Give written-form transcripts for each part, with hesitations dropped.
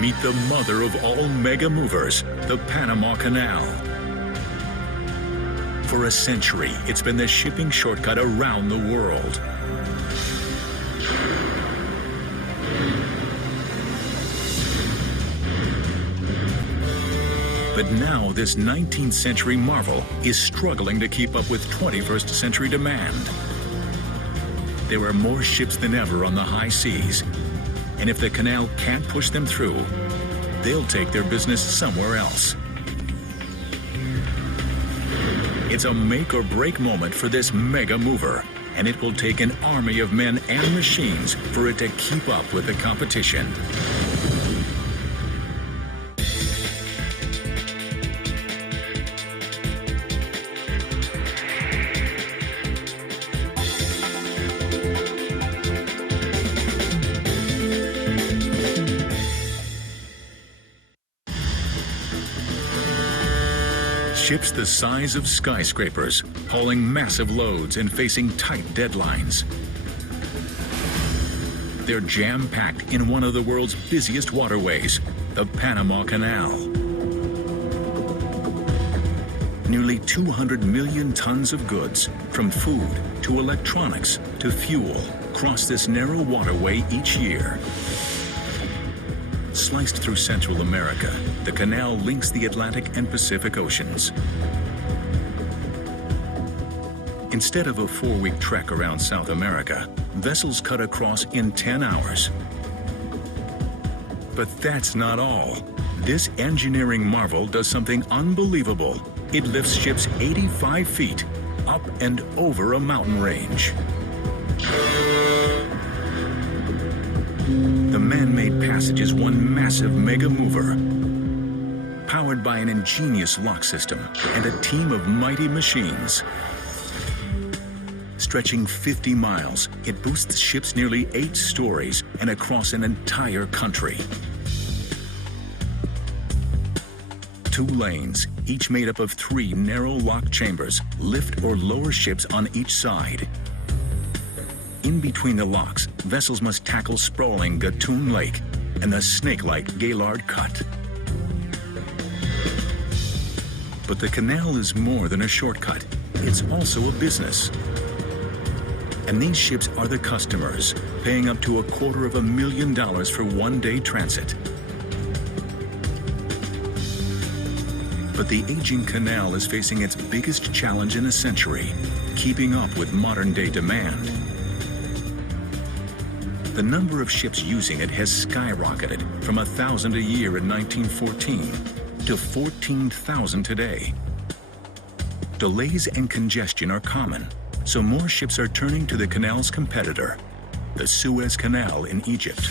Meet the mother of all mega movers, the Panama Canal. For a century, it's been the shipping shortcut around the world. But now this 19th century marvel is struggling to keep up with 21st century demand. There are more ships than ever on the high seas, and if the canal can't push them through, they'll take their business somewhere else. It's a make or break moment for this mega mover, and it will take an army of men and machines for it to keep up with the competition. Ships the size of skyscrapers, hauling massive loads and facing tight deadlines. They're jam-packed in one of the world's busiest waterways, the Panama Canal. Nearly 200 million tons of goods, from food to electronics to fuel, cross this narrow waterway each year. Sliced through Central America, the canal links the Atlantic and Pacific Oceans. Instead of a 4-week trek around South America, vessels cut across in 10 hours. But that's not all. This engineering marvel does something unbelievable. It lifts ships 85 feet up and over a mountain range. The man-made passage is one massive mega mover, powered by an ingenious lock system and a team of mighty machines. Stretching 50 miles, it boosts ships nearly 8 stories and across an entire country. 2 lanes, each made up of 3 narrow lock chambers, lift or lower ships on each side. In between the locks, vessels must tackle sprawling Gatun Lake and the snake-like Gaylord Cut. But the canal is more than a shortcut. It's also a business. And these ships are the customers, paying up to $250,000 for one-day transit. But the aging canal is facing its biggest challenge in a century, keeping up with modern-day demand. The number of ships using it has skyrocketed from 1,000 a year in 1914 to 14,000 today. Delays and congestion are common, so more ships are turning to the canal's competitor, the Suez Canal in Egypt.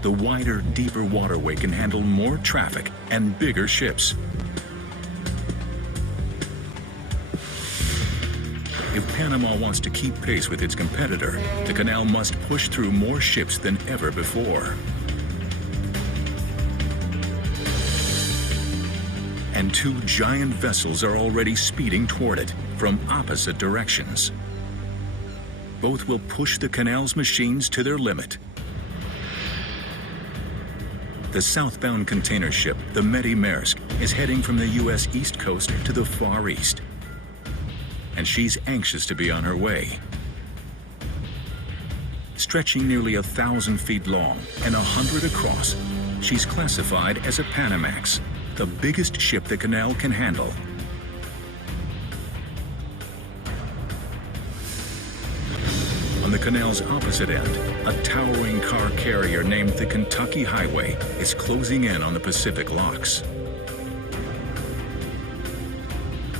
The wider, deeper waterway can handle more traffic and bigger ships. If Panama wants to keep pace with its competitor, the canal must push through more ships than ever before. And 2 giant vessels are already speeding toward it from opposite directions. Both will push the canal's machines to their limit. The southbound container ship, the Medi Maersk, is heading from the U.S. East Coast to the Far East. And she's anxious to be on her way. Stretching nearly 1,000 feet long and 100 across, she's classified as a Panamax, the biggest ship the canal can handle. On the canal's opposite end, a towering car carrier named the Kentucky Highway is closing in on the Pacific locks.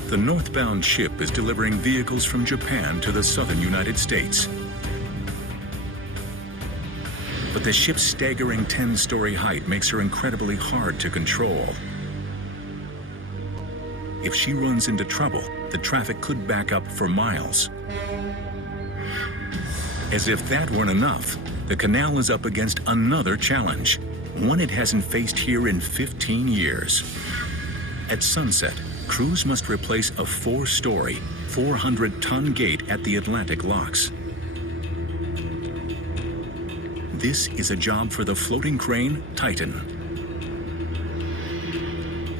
The northbound ship is delivering vehicles from Japan to the southern United States. But the ship's staggering 10-story height makes her incredibly hard to control. If she runs into trouble, the traffic could back up for miles. As if that weren't enough, the canal is up against another challenge, one it hasn't faced here in 15 years. At sunset, crews must replace a 4-story, 400-ton gate at the Atlantic locks. This is a job for the floating crane, Titan.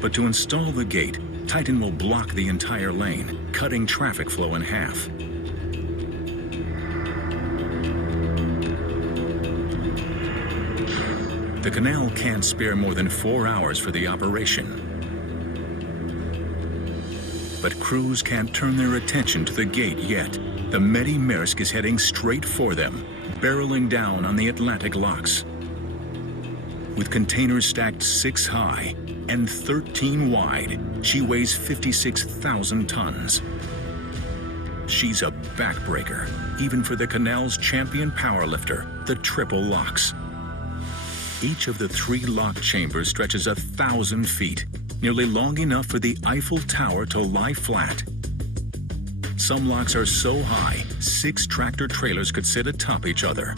But to install the gate, Titan will block the entire lane, cutting traffic flow in half. The canal can't spare more than 4 hours for the operation. But crews can't turn their attention to the gate yet. The Medi Maersk is heading straight for them, barreling down on the Atlantic locks. With containers stacked 6 high and 13 wide, she weighs 56,000 tons. She's a backbreaker, even for the canal's champion powerlifter, the triple locks. Each of the 3 lock chambers stretches 1,000 feet, nearly long enough for the Eiffel Tower to lie flat. Some locks are so high, 6 tractor trailers could sit atop each other.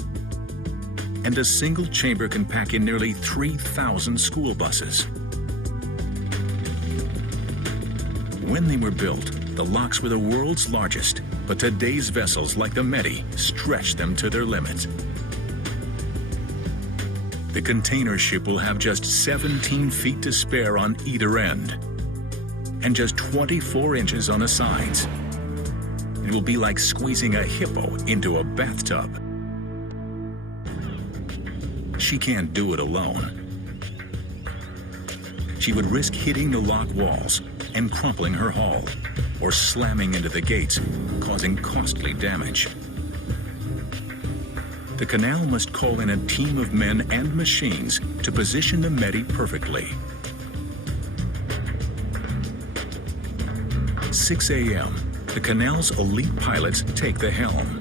And a single chamber can pack in nearly 3,000 school buses. When they were built, the locks were the world's largest, but today's vessels like the Medi stretch them to their limits. The container ship will have just 17 feet to spare on either end, and just 24 inches on the sides. It will be like squeezing a hippo into a bathtub. She can't do it alone. She would risk hitting the lock walls and crumpling her hull, or slamming into the gates, causing costly damage. The canal must call in a team of men and machines to position the Medi perfectly. 6 a.m., the canal's elite pilots take the helm.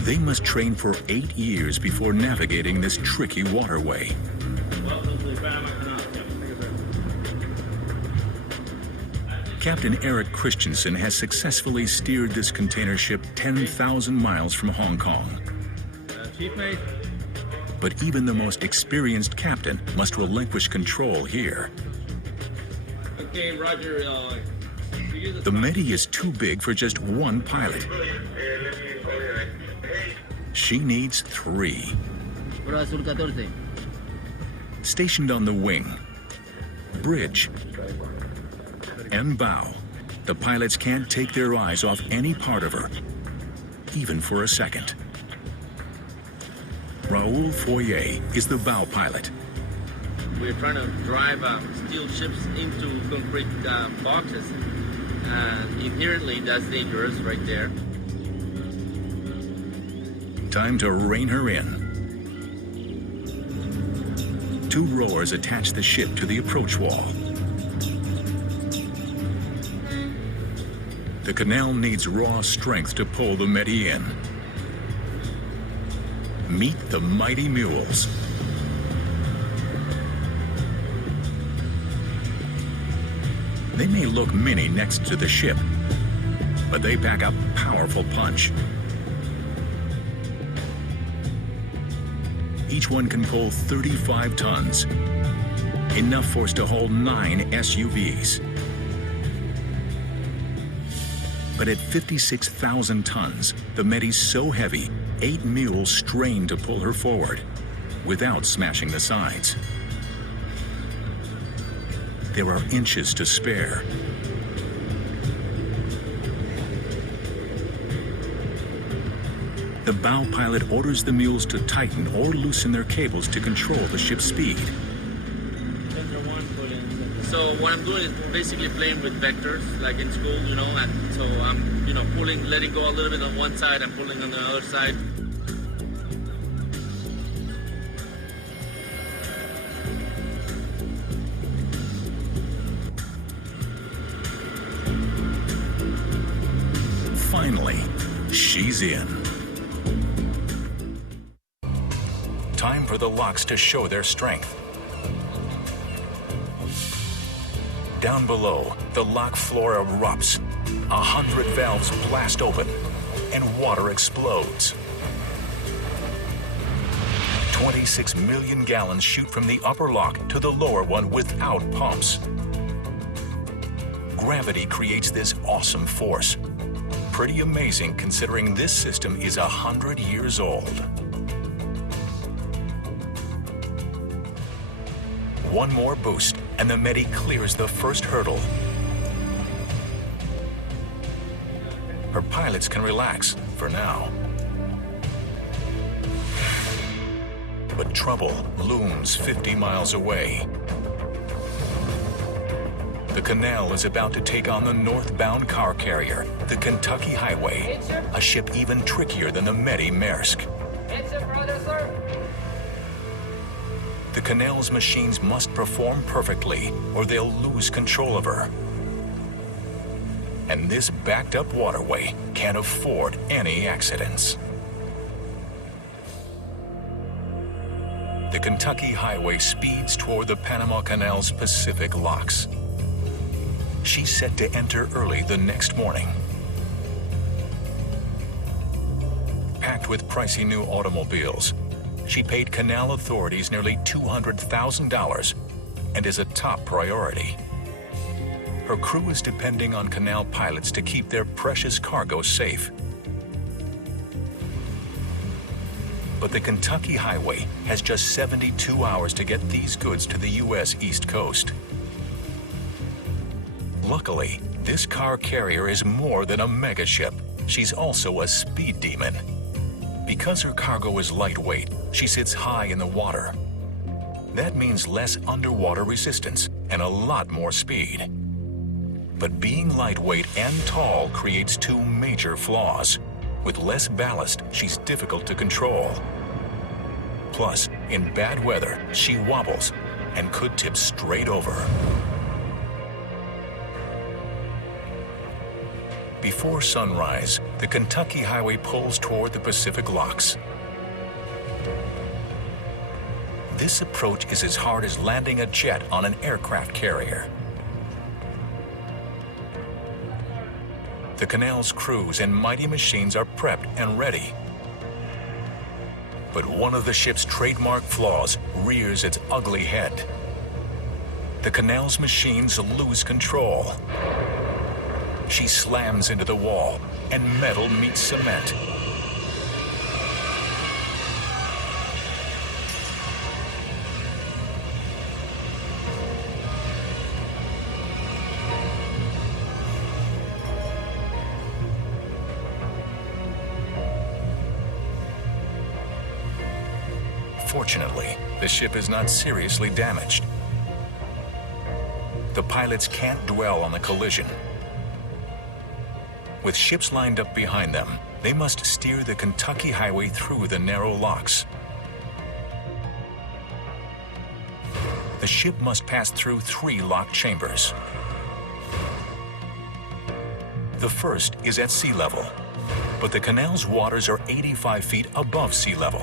They must train for 8 years before navigating this tricky waterway. Welcome to the Panama Canal. Captain Eric Christensen has successfully steered this container ship 10,000 miles from Hong Kong. Chief mate. But even the most experienced captain must relinquish control here. Okay, Roger. The Medi is too big for just one pilot. She needs 3. Stationed on the wing, bridge, and bow, the pilots can't take their eyes off any part of her, even for a second. Raoul Foyer is the bow pilot. We're trying to drive steel ships into concrete boxes. Inherently, that's dangerous right there. Time to rein her in. 2 rowers attach the ship to the approach wall. The canal needs raw strength to pull the Medi in. Meet the mighty mules. They may look mini next to the ship, but they pack a powerful punch. Each one can pull 35 tons, enough force to hold 9 SUVs. But at 56,000 tons, the Medi's so heavy, 8 mules strain to pull her forward, without smashing the sides. There are inches to spare. The bow pilot orders the mules to tighten or loosen their cables to control the ship's speed. So what I'm doing is basically playing with vectors, like in school, you know, and so I'm, pulling, letting go a little bit on one side, I'm pulling on the other side. Finally, she's in. Time for the locks to show their strength. Down below, the lock floor erupts. 100 valves blast open, and water explodes. 26 million gallons shoot from the upper lock to the lower one without pumps. Gravity creates this awesome force. Pretty amazing considering this system is 100 years old. one more boost, and the Medi clears the first hurdle. Her pilots can relax for now. But trouble looms 50 miles away. The canal is about to take on the northbound car carrier, the Kentucky Highway, a ship even trickier than the Medi Maersk. The canal's machines must perform perfectly, or they'll lose control of her. And this backed-up waterway can't afford any accidents. The Kentucky Highway speeds toward the Panama Canal's Pacific locks. She's set to enter early the next morning. Packed with pricey new automobiles, she paid canal authorities nearly $200,000 and is a top priority. Her crew is depending on canal pilots to keep their precious cargo safe. But the Kentucky Highway has just 72 hours to get these goods to the U.S. East Coast. Luckily, this car carrier is more than a mega ship. She's also a speed demon. Because her cargo is lightweight, she sits high in the water. That means less underwater resistance and a lot more speed. But being lightweight and tall creates two major flaws. With less ballast, she's difficult to control. Plus, in bad weather, she wobbles and could tip straight over. Before sunrise, the Kentucky Highway pulls toward the Pacific locks. This approach is as hard as landing a jet on an aircraft carrier. The canal's crews and mighty machines are prepped and ready. But one of the ship's trademark flaws rears its ugly head. The canal's machines lose control. She slams into the wall, and metal meets cement. Fortunately, the ship is not seriously damaged. The pilots can't dwell on the collision. With ships lined up behind them, they must steer the Kentucky Highway through the narrow locks. The ship must pass through 3 locked chambers. The first is at sea level, but the canal's waters are 85 feet above sea level.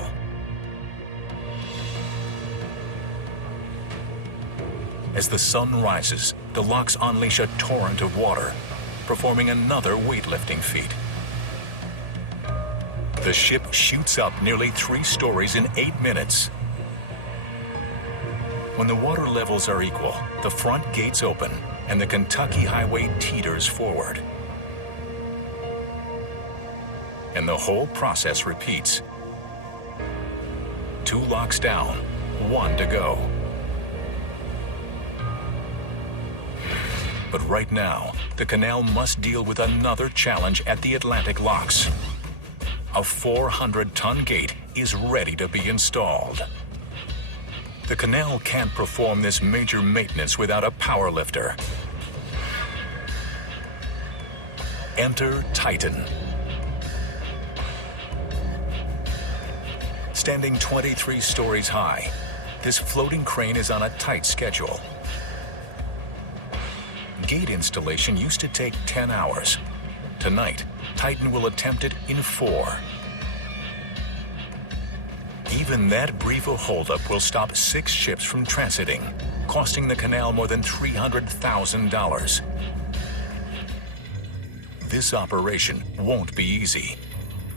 As the sun rises, the locks unleash a torrent of water, performing another weightlifting feat. The ship shoots up nearly 3 stories in 8 minutes. When the water levels are equal, the front gates open and the Kentucky Highway teeters forward. And the whole process repeats. 2 locks down, 1 to go. But right now, the canal must deal with another challenge at the Atlantic locks. A 400-ton gate is ready to be installed. The canal can't perform this major maintenance without a power lifter. Enter Titan. Standing 23 stories high, this floating crane is on a tight schedule. Gate installation used to take 10 hours. Tonight, Titan will attempt it in 4. Even that brief a holdup will stop 6 ships from transiting, costing the canal more than $300,000. This operation won't be easy.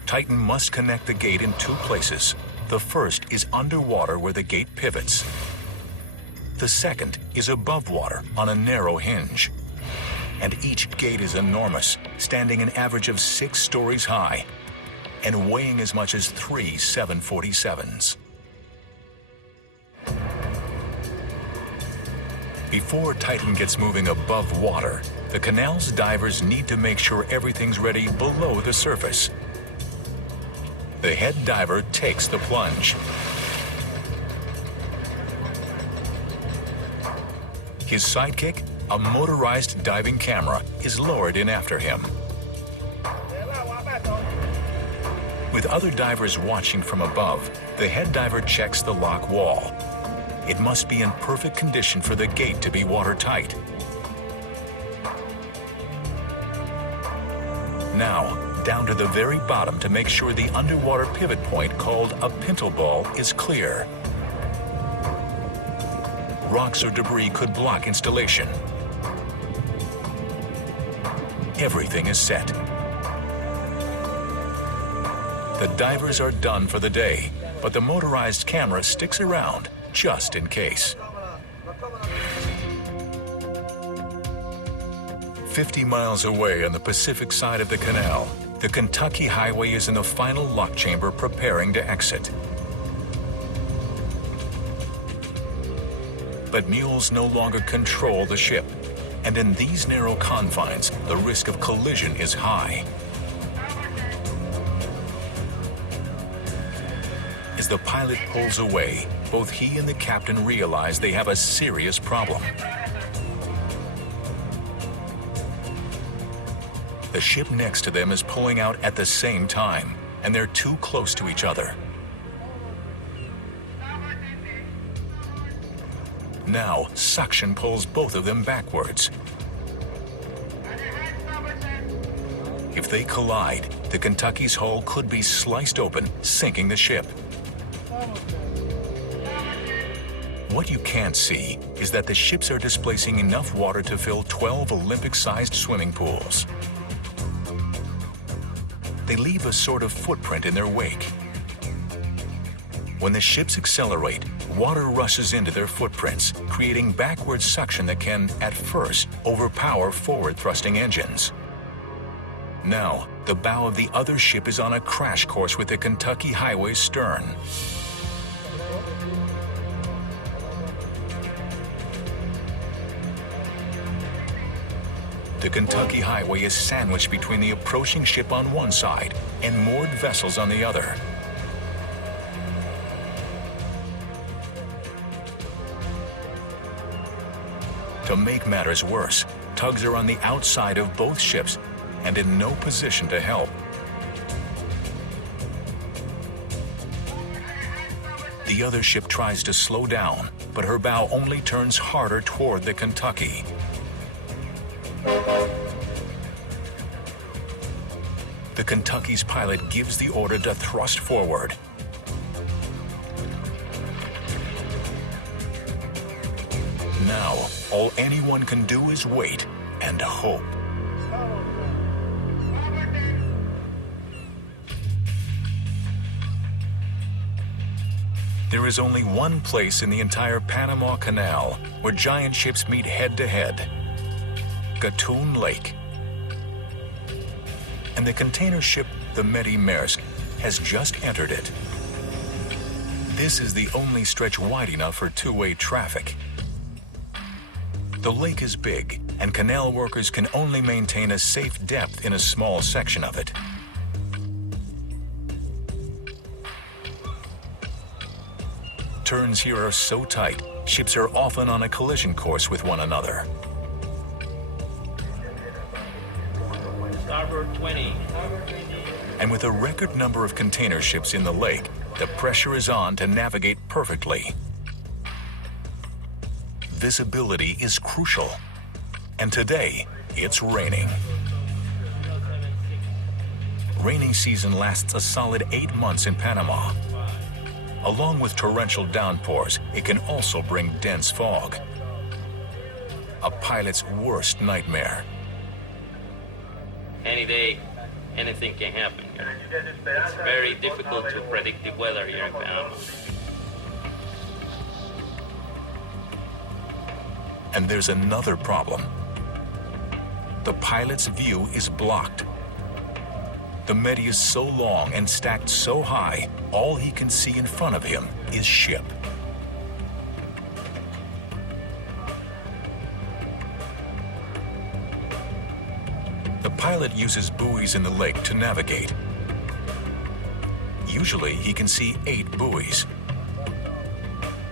Titan must connect the gate in 2 places. The first is underwater where the gate pivots. The second is above water on a narrow hinge. And each gate is enormous, standing an average of 6 stories high and weighing as much as 3 747s. Before Titan gets moving above water, the canal's divers need to make sure everything's ready below the surface. The head diver takes the plunge. His sidekick, a motorized diving camera, is lowered in after him. With other divers watching from above, the head diver checks the lock wall. It must be in perfect condition for the gate to be watertight. Now, down to the very bottom to make sure the underwater pivot point called a pintle ball is clear. Rocks or debris could block installation. Everything is set. The divers are done for the day, but the motorized camera sticks around just in case. 50 miles away on the Pacific side of the canal, the Kentucky Highway is in the final lock chamber preparing to exit. But mules no longer control the ship, and in these narrow confines, the risk of collision is high. As the pilot pulls away, both he and the captain realize they have a serious problem. The ship next to them is pulling out at the same time, and they're too close to each other. Now, suction pulls both of them backwards. If they collide, the Kentucky's hull could be sliced open, sinking the ship. What you can't see is that the ships are displacing enough water to fill 12 Olympic-sized swimming pools. They leave a sort of footprint in their wake. When the ships accelerate, water rushes into their footprints, creating backward suction that can, at first, overpower forward-thrusting engines. Now, the bow of the other ship is on a crash course with the Kentucky Highway's stern. The Kentucky Highway is sandwiched between the approaching ship on one side and moored vessels on the other. To make matters worse, tugs are on the outside of both ships and in no position to help. The other ship tries to slow down, but her bow only turns harder toward the Kentucky. The Kentucky's pilot gives the order to thrust forward. Now, all anyone can do is wait and hope. There is only one place in the entire Panama Canal where giant ships meet head-to-head: Gatun Lake. And the container ship, the Medi Maersk, has just entered it. This is the only stretch wide enough for two-way traffic. The lake is big, and canal workers can only maintain a safe depth in a small section of it. Turns here are so tight, ships are often on a collision course with one another. Starboard 20. And with a record number of container ships in the lake, the pressure is on to navigate perfectly. Visibility is crucial. And today, it's raining. Rainy season lasts a solid 8 months in Panama. Along with torrential downpours, it can also bring dense fog. A pilot's worst nightmare. Any day, anything can happen. It's very difficult to predict the weather here in Panama. And there's another problem. The pilot's view is blocked. The Medi is so long and stacked so high, all he can see in front of him is ship. pilot uses buoys in the lake to navigate. Usually, he can see 8 buoys.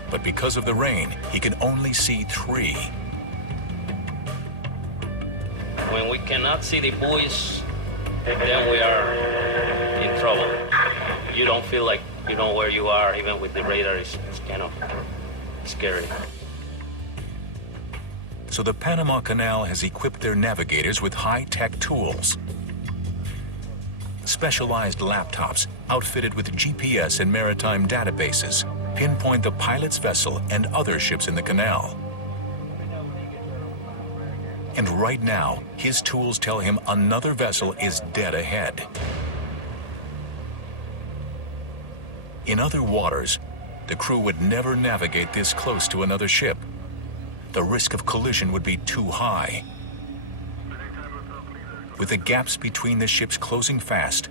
But because of the rain, he can only see 3. When we cannot see the buoys, then we are in trouble. You don't feel like you know where you are, even with the radar. It's kind of scary. So the Panama Canal has equipped their navigators with high-tech tools. Specialized laptops outfitted with GPS and maritime databases pinpoint the pilot's vessel and other ships in the canal. And right now, his tools tell him another vessel is dead ahead. In other waters, the crew would never navigate this close to another ship. The risk of collision would be too high. With the gaps between the ships closing fast,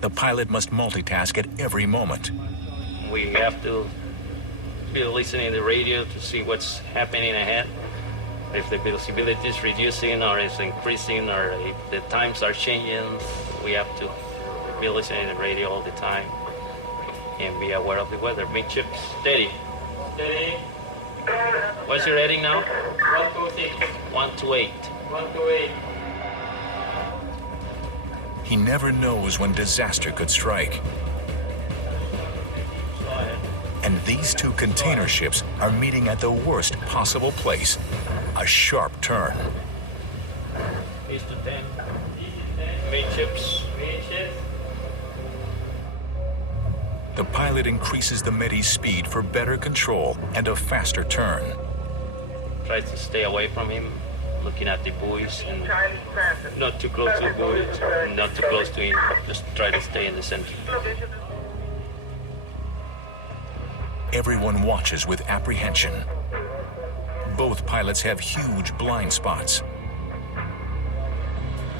the pilot must multitask at every moment. We have to be listening to the radio to see what's happening ahead. If the visibility is reducing or is increasing or if the times are changing, we have to be listening to the radio all the time and be aware of the weather. Midship, steady. Steady. What's your heading now? 128. 128. 128. He never knows when disaster could strike. And these 2 container ships are meeting at the worst possible place, a sharp turn. East to 10. Midships. The pilot increases the Medi's speed for better control and a faster turn. Tries to stay away from him, looking at the buoys and not too close to the buoys, not too close to him, just try to stay in the center. Everyone watches with apprehension. Both pilots have huge blind spots.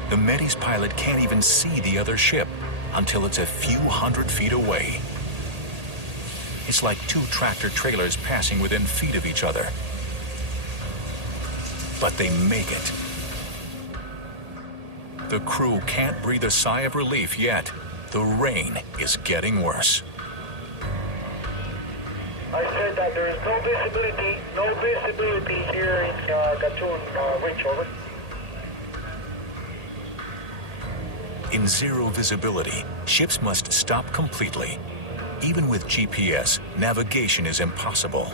The Medi's pilot can't even see the other ship until it's a few hundred feet away. It's like 2 tractor trailers passing within feet of each other. But they make it. The crew can't breathe a sigh of relief yet. The rain is getting worse. I said that there is no visibility here in Gatun Reach, over. In zero visibility, ships must stop completely. Even with GPS, navigation is impossible.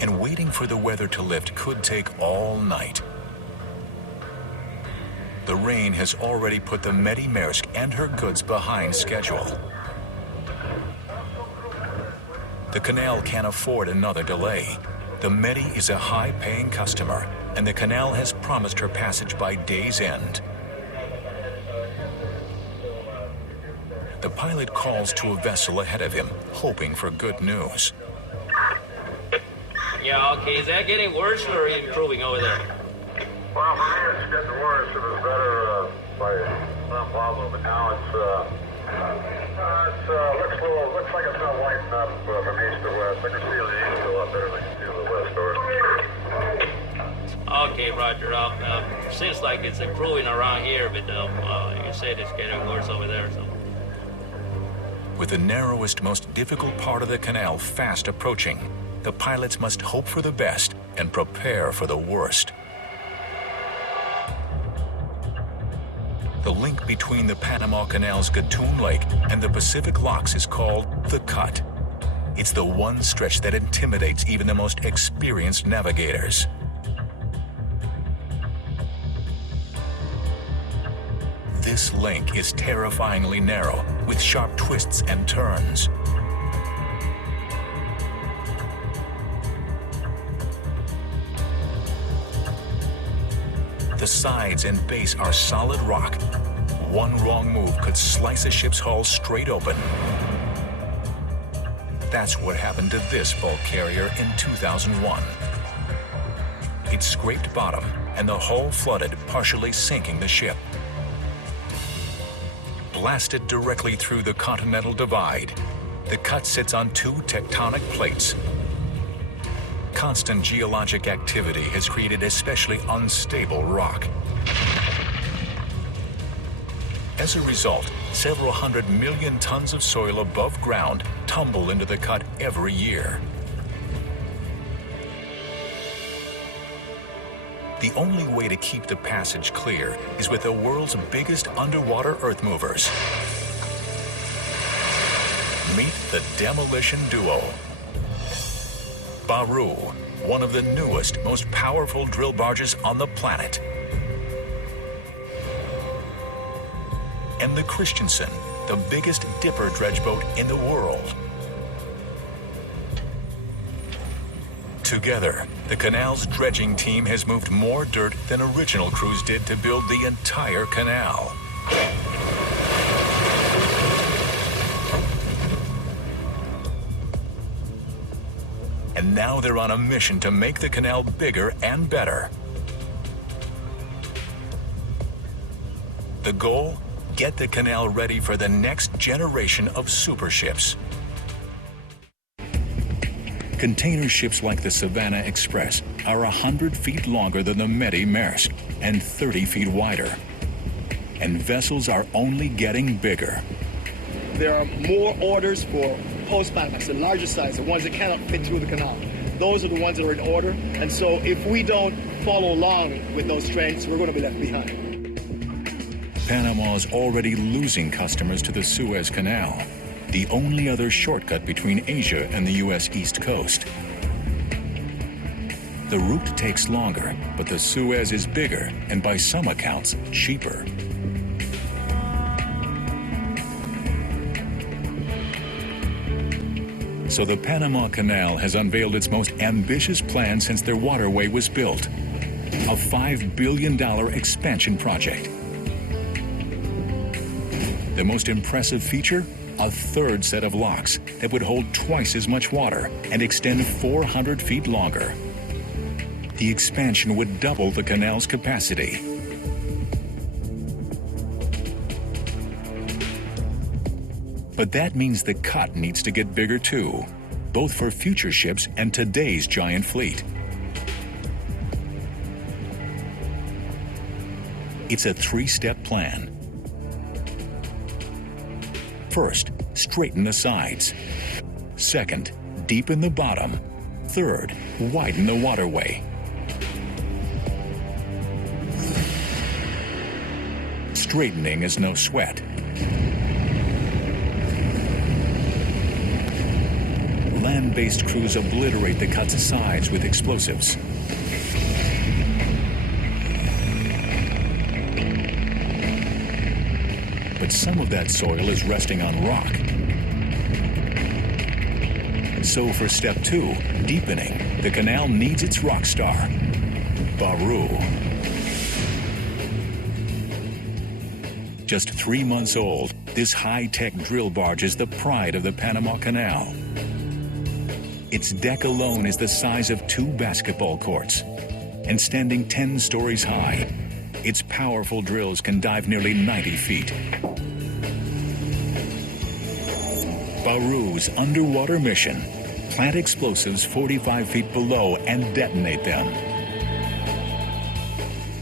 And waiting for the weather to lift could take all night. The rain has already put the Medi Maersk and her goods behind schedule. The canal can't afford another delay. The Medi is a high-paying customer, and the canal has promised her passage by day's end. The pilot calls to a vessel ahead of him, hoping for good news. Yeah, okay, is that getting worse or improving over there? Well, for me it's getting worse. It was better by some problem, but now looks like it's not lighting up from east to west. I can see the east a lot better than I can see the west. Okay, Roger. Seems like it's improving around here, but you said it's getting worse over there, so. With the narrowest, most difficult part of the canal fast approaching, the pilots must hope for the best and prepare for the worst. The link between the Panama Canal's Gatun Lake and the Pacific locks is called the Cut. It's the one stretch that intimidates even the most experienced navigators. This link is terrifyingly narrow, with sharp twists and turns. The sides and base are solid rock. One wrong move could slice a ship's hull straight open. That's what happened to this bulk carrier in 2001. It scraped bottom, and the hull flooded, partially sinking the ship. Blasted directly through the Continental Divide, the Cut sits on 2 tectonic plates. constant geologic activity has created especially unstable rock. As a result, several 100 million tons of soil above ground tumble into the cut every year. The only way to keep the passage clear is with the world's biggest underwater earth movers. Meet the demolition duo. Baru, one of the newest, most powerful drill barges on the planet. And the Christensen, the biggest dipper dredge boat in the world. Together, the canal's dredging team has moved more dirt than original crews did to build the entire canal. And now they're on a mission to make the canal bigger and better. The goal? Get the canal ready for the next generation of super ships. Container ships like the Savannah Express are 100 feet longer than the Medi Maersk and 30 feet wider. And vessels are only getting bigger. There are more orders for post-Panamax, the larger size, the ones that cannot fit through the canal. Those are the ones that are in order. And so if we don't follow along with those trends, we're going to be left behind. Panama is already losing customers to the Suez Canal, the only other shortcut between Asia and the U.S. East Coast. The route takes longer, but the Suez is bigger and by some accounts, cheaper. So the Panama Canal has unveiled its most ambitious plan since their waterway was built, a $5 billion expansion project. The most impressive feature? A third set of locks that would hold twice as much water and extend 400 feet longer. The expansion would double the canal's capacity. But that means the cut needs to get bigger too, both for future ships and today's giant fleet. It's a three-step plan. First, straighten the sides. Second, deepen the bottom. Third, widen the waterway. Straightening is no sweat. Land-based crews obliterate the cut's sides with explosives. But some of that soil is resting on rock. So for step 2, deepening, the canal needs its rock star, Baru. Just 3 months old, this high-tech drill barge is the pride of the Panama Canal. Its deck alone is the size of 2 basketball courts, and standing 10 stories high, its powerful drills can dive nearly 90 feet. Baru's underwater mission: plant explosives 45 feet below and detonate them.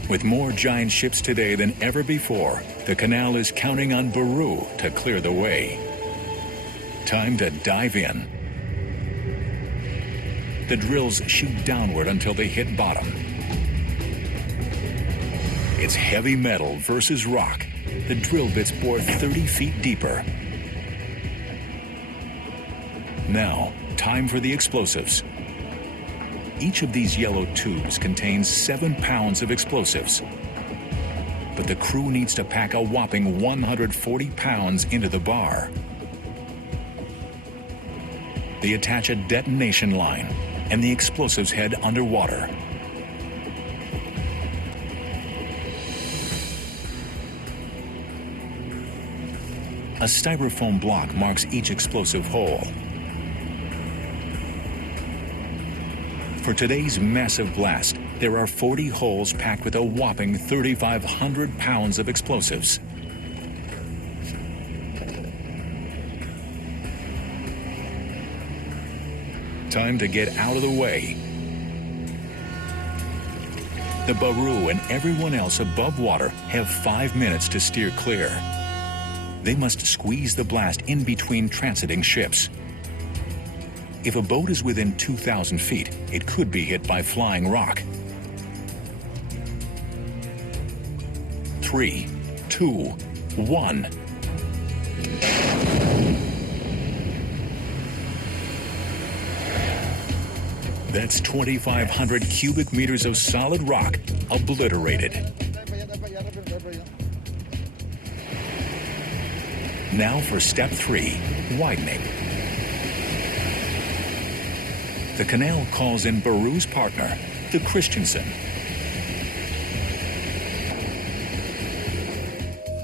With more giant ships today than ever before, the canal is counting on Baru to clear the way. Time to dive in. The drills shoot downward until they hit bottom. It's heavy metal versus rock. The drill bits bore 30 feet deeper. Now, time for the explosives. Each of these yellow tubes contains 7 pounds of explosives. But the crew needs to pack a whopping 140 pounds into the bar. They attach a detonation line, and the explosives head underwater. A styrofoam block marks each explosive hole. For today's massive blast, there are 40 holes packed with a whopping 3,500 pounds of explosives. Time to get out of the way. The Baru and everyone else above water have 5 minutes to steer clear. They must squeeze the blast in between transiting ships. If a boat is within 2,000 feet, it could be hit by flying rock. 3, 2, 1. That's 2,500 cubic meters of solid rock obliterated. Now for step 3, widening. The canal calls in Baru's partner, the Christensen.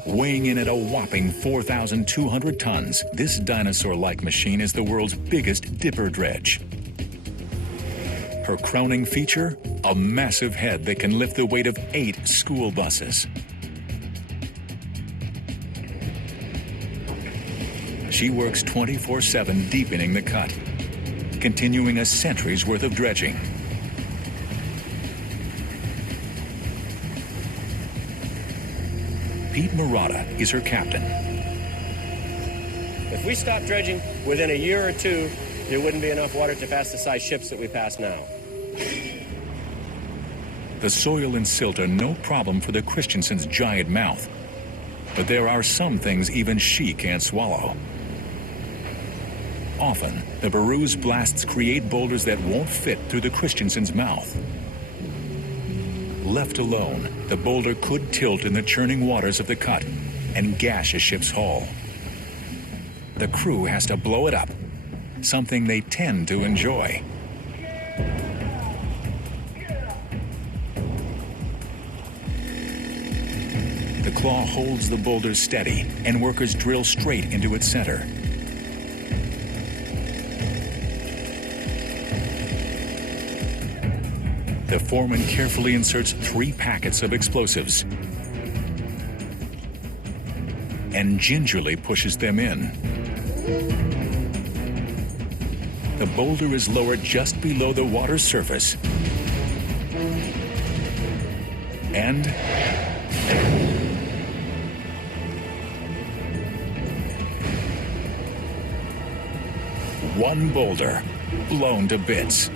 Weighing in at a whopping 4,200 tons, this dinosaur-like machine is the world's biggest dipper dredge. Her crowning feature, a massive head that can lift the weight of 8 school buses. She works 24/7 deepening the cut, continuing a century's worth of dredging. Pete Murata is her captain. If we stopped dredging within a year or two, there wouldn't be enough water to pass the size ships that we pass now. The soil and silt are no problem for the Christensen's giant mouth, but there are some things even she can't swallow. Often, the Baru's blasts create boulders that won't fit through the Christensen's mouth. Left alone, the boulder could tilt in the churning waters of the cut and gash a ship's hull. The crew has to blow it up, something they tend to enjoy. The claw holds the boulder steady, and workers drill straight into its center. The foreman carefully inserts 3 packets of explosives and gingerly pushes them in. The boulder is lowered just below the water's surface. And one boulder blown to bits.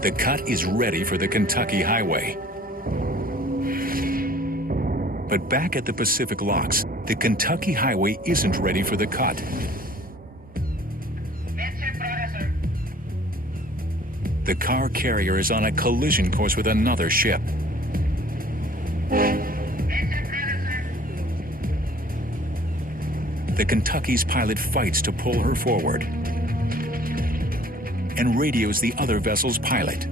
The cut is ready for the Kentucky Highway. But back at the Pacific Locks, the Kentucky Highway isn't ready for the cut. The car carrier is on a collision course with another ship. The Kentucky's pilot fights to pull her forward and radios the other vessel's pilot.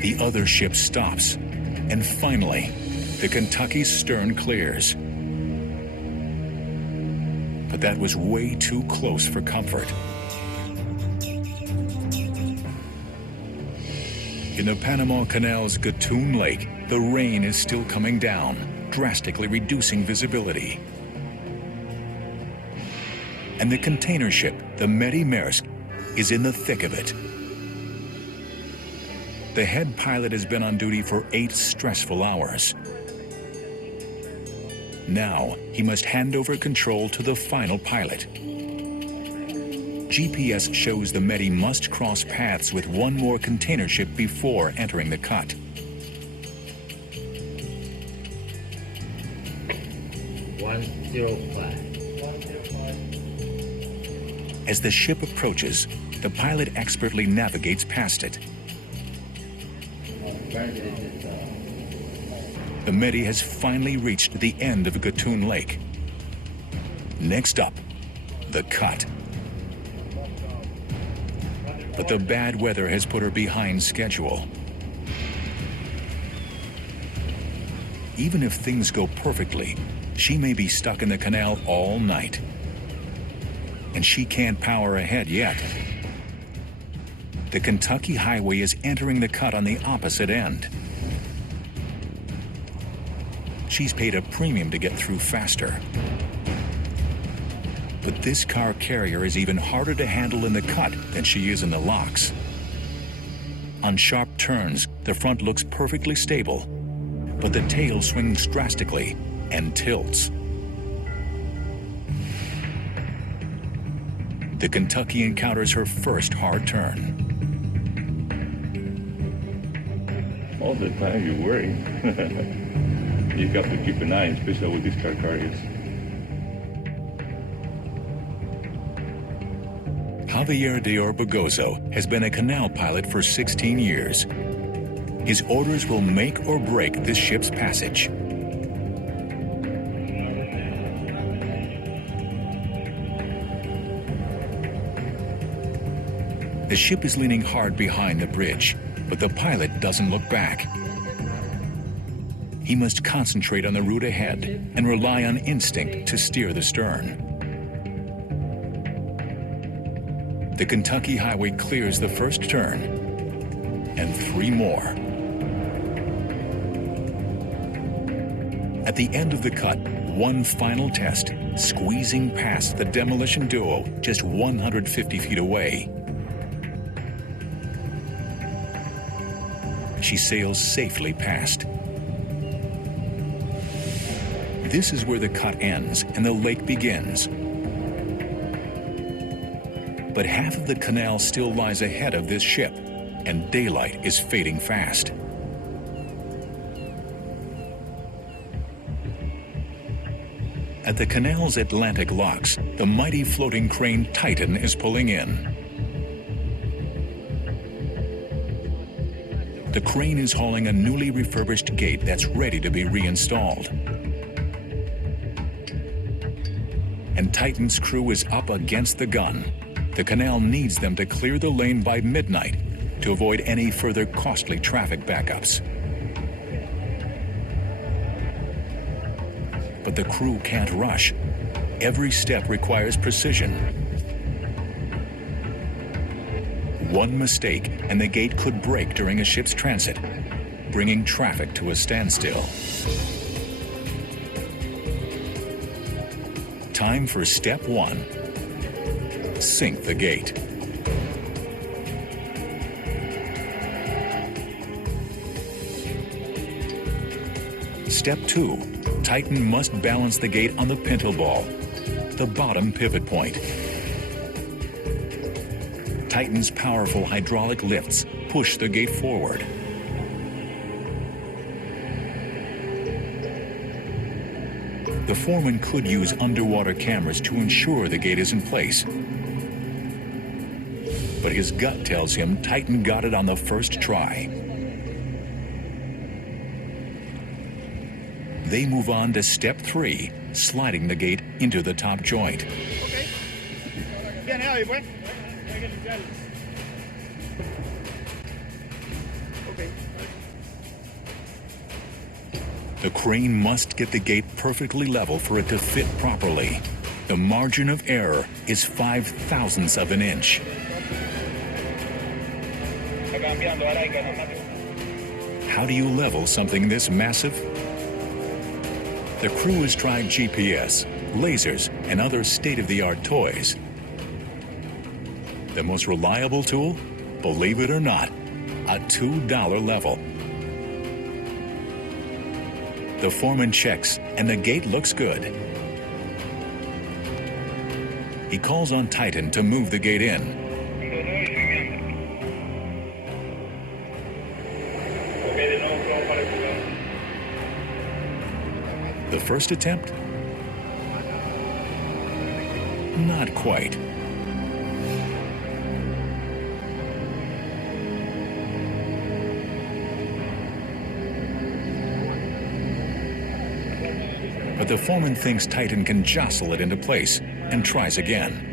The other ship stops, and finally, the Kentucky's stern clears. But that was way too close for comfort. In the Panama Canal's Gatun Lake, the rain is still coming down, drastically reducing visibility. And the container ship, the Medi Maersk, is in the thick of it. The head pilot has been on duty for 8 stressful hours. Now, he must hand over control to the final pilot. GPS shows the Medi must cross paths with one more container ship before entering the cut. As the ship approaches, the pilot expertly navigates past it. The Medi has finally reached the end of Gatun Lake. Next up, the cut. But the bad weather has put her behind schedule. Even if things go perfectly, she may be stuck in the canal all night. and she can't power ahead yet. The Kentucky Highway is entering the cut on the opposite end. She's paid a premium to get through faster. But this car carrier is even harder to handle in the cut than she is in the locks. On sharp turns, the front looks perfectly stable, but the tail swings drastically and tilts. The Kentucky encounters her first hard turn. All the time you're worried. You have to keep an eye, especially with these car carriers. Javier de Orbegozo has been a canal pilot for 16 years. His orders will make or break this ship's passage. The ship is leaning hard behind the bridge, but the pilot doesn't look back. He must concentrate on the route ahead and rely on instinct to steer the stern. The Kentucky Highway clears the first turn, and 3 more. At the end of the cut, one final test, squeezing past the demolition duo just 150 feet away. She sails safely past. This is where the cut ends and the lake begins. But half of the canal still lies ahead of this ship, and daylight is fading fast. At the canal's Atlantic locks, the mighty floating crane Titan is pulling in. The crane is hauling a newly refurbished gate that's ready to be reinstalled. And Titan's crew is up against the gun. The canal needs them to clear the lane by midnight to avoid any further costly traffic backups. But the crew can't rush. Every step requires precision. One mistake, and the gate could break during a ship's transit, bringing traffic to a standstill. Time for step 1. Sink the gate. Step 2. Titan must balance the gate on the pintle ball, the bottom pivot point. Titan's powerful hydraulic lifts push the gate forward. The foreman could use underwater cameras to ensure the gate is in place. But his gut tells him Titan got it on the first try. They move on to step 3, sliding the gate into the top joint. Okay. Bien, ahí, pues. Okay. The crane must get the gate perfectly level for it to fit properly. The margin of error is 0.005 of an inch. How do you level something this massive? The crew has tried GPS, lasers, and other state-of-the-art toys. The most reliable tool? Believe it or not, a $2 level. The foreman checks, and the gate looks good. He calls on Titan to move the gate in. The first attempt? Not quite. But the foreman thinks Titan can jostle it into place and tries again.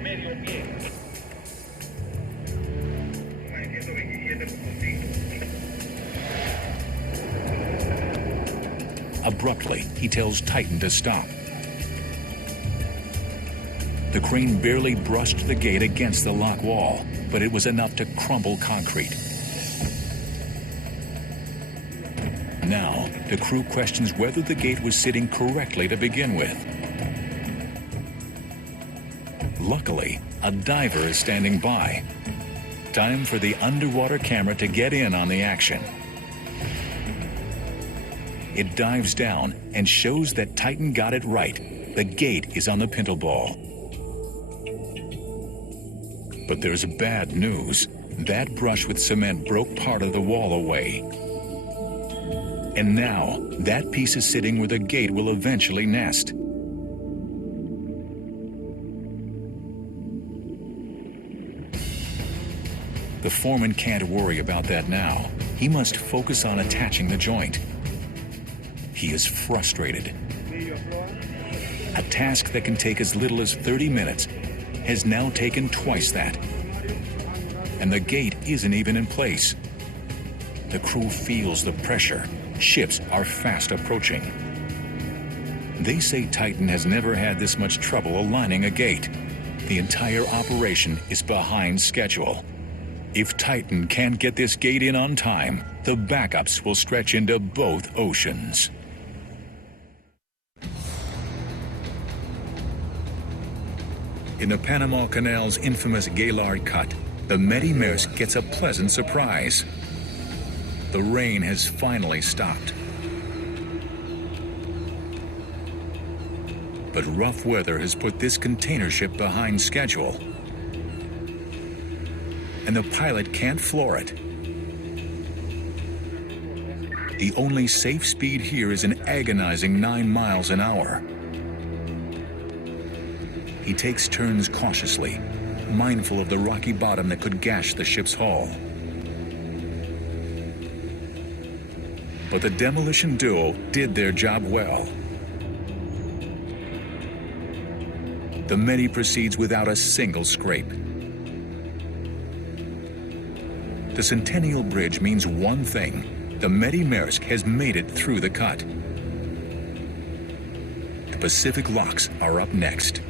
Abruptly, he tells Titan to stop. The crane barely brushed the gate against the lock wall, but it was enough to crumble concrete. Now, the crew questions whether the gate was sitting correctly to begin with. Luckily, a diver is standing by. Time for the underwater camera to get in on the action. It dives down and shows that Titan got it right. The gate is on the pintle ball. But there's bad news. That brush with cement broke part of the wall away. And now, that piece is sitting where the gate will eventually nest. The foreman can't worry about that now. He must focus on attaching the joint. He is frustrated. A task that can take as little as 30 minutes has now taken twice that. And the gate isn't even in place. The crew feels the pressure. Ships are fast approaching. They say Titan has never had this much trouble aligning a gate. The entire operation is behind schedule. If Titan can't get this gate in on time, the backups will stretch into both oceans. In the Panama Canal's infamous Gaylord Cut, the Medi Maersk gets a pleasant surprise. The rain has finally stopped. But rough weather has put this container ship behind schedule. And the pilot can't floor it. The only safe speed here is an agonizing 9 miles an hour. He takes turns cautiously, mindful of the rocky bottom that could gash the ship's hull. But the demolition duo did their job well. The Medi proceeds without a single scrape. The Centennial Bridge means one thing: the Medi Maersk has made it through the cut. The Pacific locks are up next.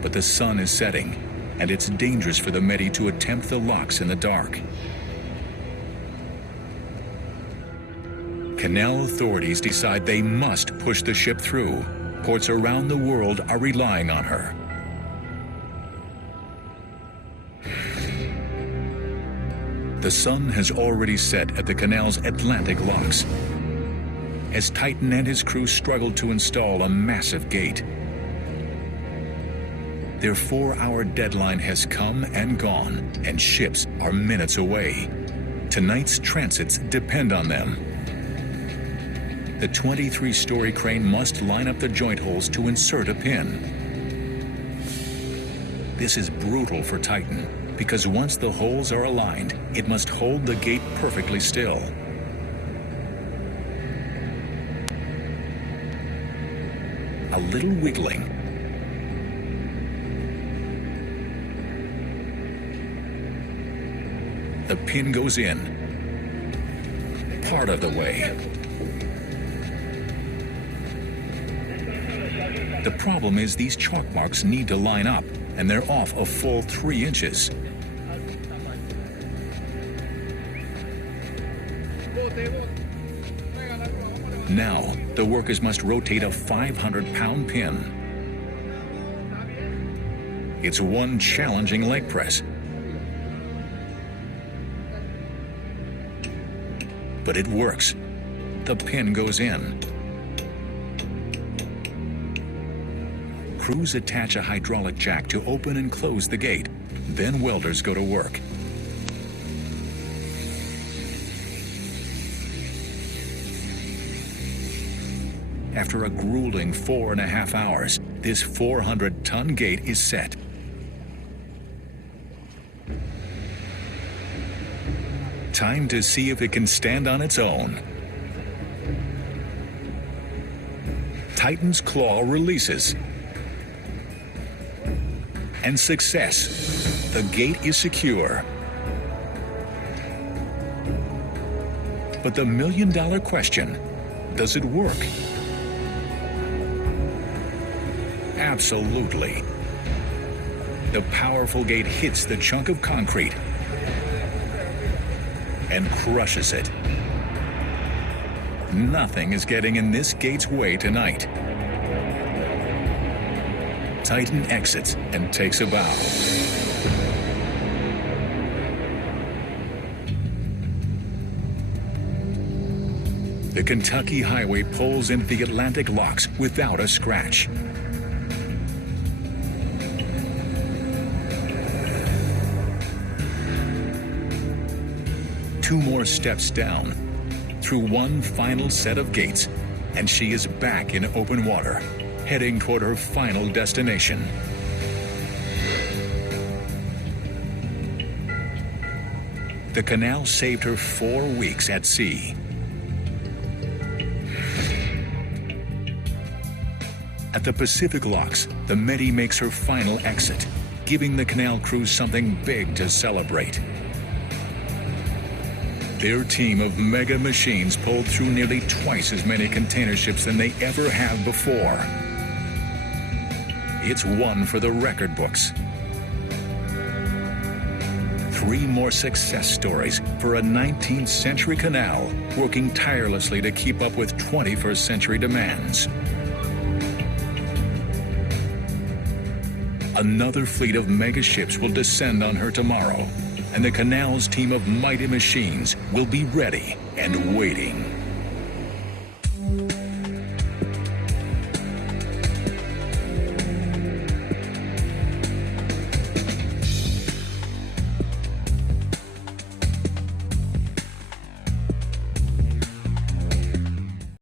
But the sun is setting, and it's dangerous for the Medi to attempt the locks in the dark. Canal authorities decide they must push the ship through. Ports around the world are relying on her. The sun has already set at the canal's Atlantic locks as Titan and his crew struggle to install a massive gate. Their 4-hour deadline has come and gone, and ships are minutes away. Tonight's transits depend on them. The 23-story crane must line up the joint holes to insert a pin. This is brutal for Titan, because once the holes are aligned, it must hold the gate perfectly still. A little wiggling, the pin goes in, part of the way. The problem is these chalk marks need to line up, and they're off a full 3 inches. Now, the workers must rotate a 500-pound pin. It's one challenging leg press. But it works. The pin goes in. Crews attach a hydraulic jack to open and close the gate. Then welders go to work. After a grueling 4.5 hours, this 400-ton gate is set. Time to see if it can stand on its own. Titan's claw releases. And success. The gate is secure. But the million-dollar question, does it work? Absolutely. The powerful gate hits the chunk of concrete and crushes it. Nothing is getting in this gate's way tonight. Titan exits and takes a bow. The Kentucky Highway pulls into the Atlantic locks without a scratch. Two more steps down, through one final set of gates, and she is back in open water, heading toward her final destination. The canal saved her 4 weeks at sea. At the Pacific locks, the Medi makes her final exit, giving the canal crew something big to celebrate. Their team of mega machines pulled through nearly twice as many container ships than they ever have before. It's one for the record books. 3 more success stories for a 19th century canal working tirelessly to keep up with 21st century demands. Another fleet of mega ships will descend on her tomorrow, and the canal's team of mighty machines will be ready and waiting.